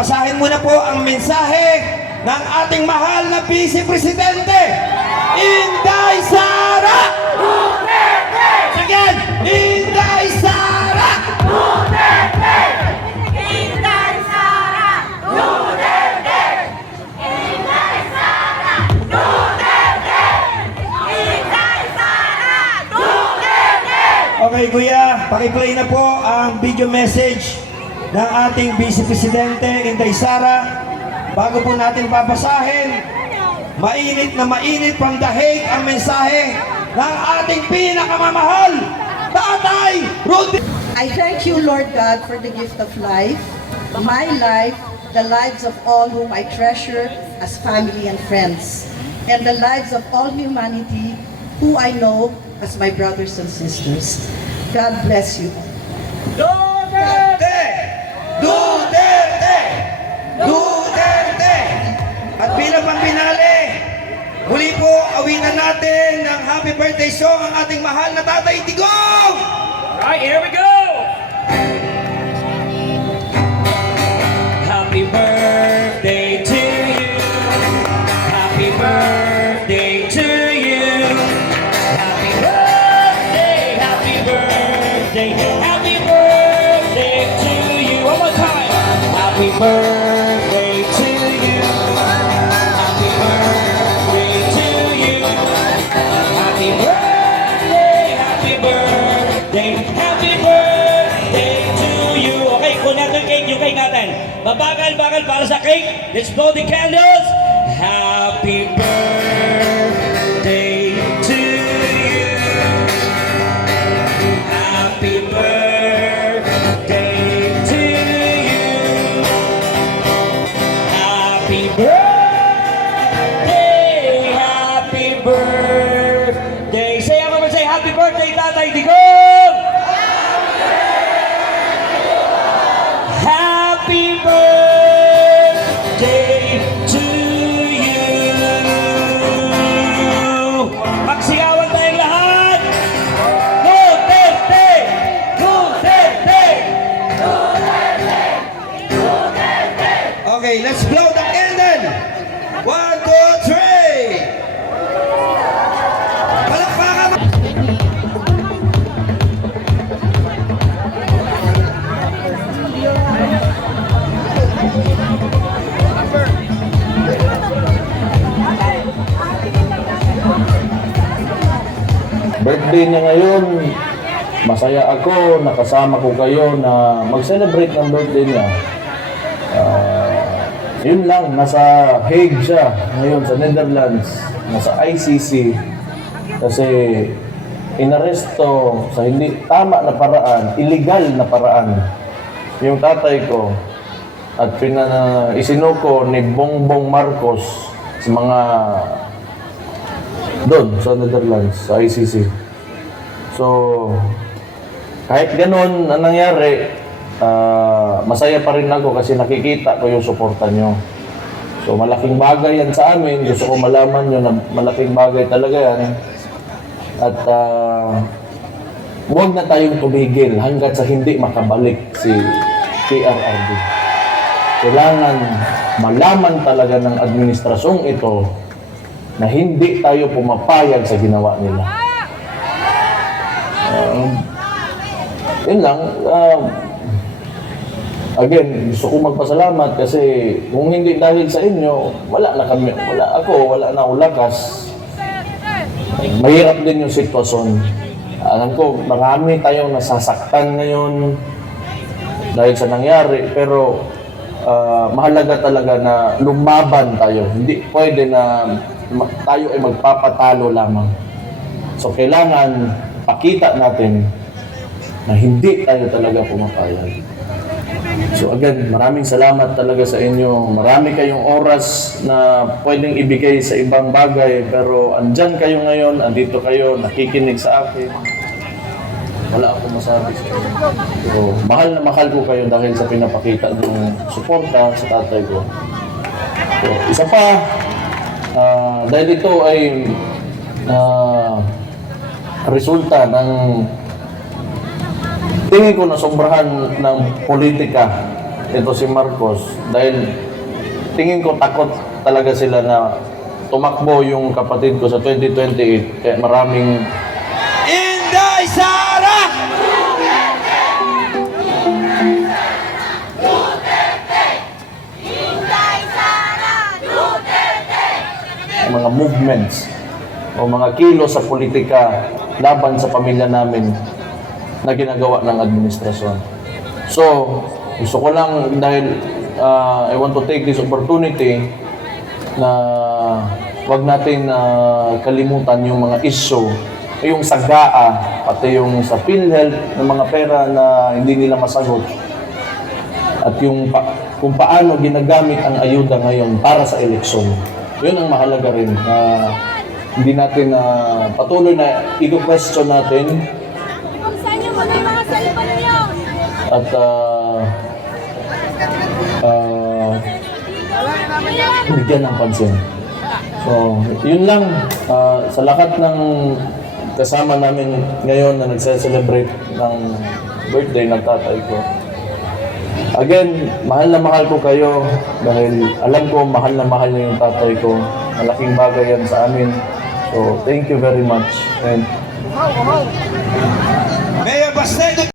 babasahin muna po ang mensahe ng ating mahal na Vice Presidente, Inday Sara Duterte! Again, Inday Sara Duterte! Inday Sara Duterte! Inday Sara Duterte! Inday Sara Duterte! Okay, kuya, pakiplay na po ang video message ng ating Vice Presidente, Inday Sara. Bago po natin babasahin, mainit na mainit from the Hague ang mensahe ng ating pinakamamahal, Tatay Rudy. I thank you, Lord God, for the gift of life, my life, the lives of all whom I treasure as family and friends, and the lives of all humanity who I know as my brothers and sisters. God bless you. Duterte! Duterte! Duterte! At bilang pampinali, muli po awitan natin ng happy birthday song ang ating mahal na Tatay Digong! Alright, here we go! Happy birthday to you. Happy birthday to you. Happy birthday, happy birthday, happy birthday to you. One more time. Happy birthday to you. Happy birthday to you. Happy birthday, happy birthday, happy birthday to you. Okay, kunin natin yung cake, yung cake natin. Babagal-bagal para sa cake. Let's blow the candles. Happy birthday to you. Happy birthday to you. Happy birthday, happy birthday. Say everyone, say happy birthday, Tatay Digong! Happy birthday to you! Magsigawan tayong lahat! Duterte! Duterte! Okay, let's blow the candle! 1, 2, 3! Palakpakan! Birthday niya ngayon, masaya ako, nakasama ko kayo na mag-celebrate ng birthday niya. Yun lang, nasa Hague siya ngayon sa Netherlands, nasa ICC. Kasi inaresto sa hindi tama na paraan, illegal na paraan, yung tatay ko at isinuko ni Bongbong Marcos sa mga doon sa Netherlands, sa ICC. So, kahit ganun ang nangyari, masaya pa rin ako kasi nakikita ko yung suporta nyo. So, malaking bagay yan sa amin. Gusto ko malaman nyo na malaking bagay talaga yan. At huwag na tayong tumigil hanggat sa hindi makabalik si PRRD. Kailangan malaman talaga ng administrasyong ito na hindi tayo pumapayag sa ginawa nila. Yun lang. Again, gusto ko magpasalamat kasi kung hindi dahil sa inyo, wala na kami, wala na akong lakas. Mahirap din yung sitwasyon. Alam ko, marami tayong nasasaktan ngayon dahil sa nangyari, pero mahalaga talaga na lumaban tayo. Hindi pwede na tayo ay magpapatalo lamang. So, kailangan pakita natin na hindi tayo talaga pumapayag. So again, maraming salamat talaga sa inyo. Marami kayong oras na pwedeng ibigay sa ibang bagay, pero andyan kayo ngayon, andito kayo, nakikinig sa akin. Wala akong masabi sa inyo. So, mahal na mahal ko kayo dahil sa pinapakita ng suporta sa tatay ko. So, isa pa, dahil ito ay resulta ng tingin ko na sobrahan ng politika ito si Marcos dahil tingin ko takot talaga sila na tumakbo yung kapatid ko sa 2028 kaya maraming Inday Sara! Inday Sara Duterte! mga movements o mga kilos sa politika laban sa pamilya namin na ginagawa ng administrasyon. So, gusto ko lang dahil I want to take this opportunity na wag natin kalimutan yung mga issue, yung sa GAA, pati yung sa PhilHealth ng mga pera na hindi nila masagot. At yung kung paano ginagamit ang ayuda ngayon para sa eleksyon. Yun ang mahalaga rin. Hindi natin patuloy na i-question natin Kung saan yung mga cellphone niyo? at bigyan ng pansin. So, yun lang. Sa lahat ng kasama namin ngayon na nagse-celebrate ng birthday ng tatay ko. Again, mahal na mahal ko kayo dahil alam ko mahal na mahal niyo yung tatay ko. Malaking bagay yan sa amin. So, thank you very much. And Mayor Bastedo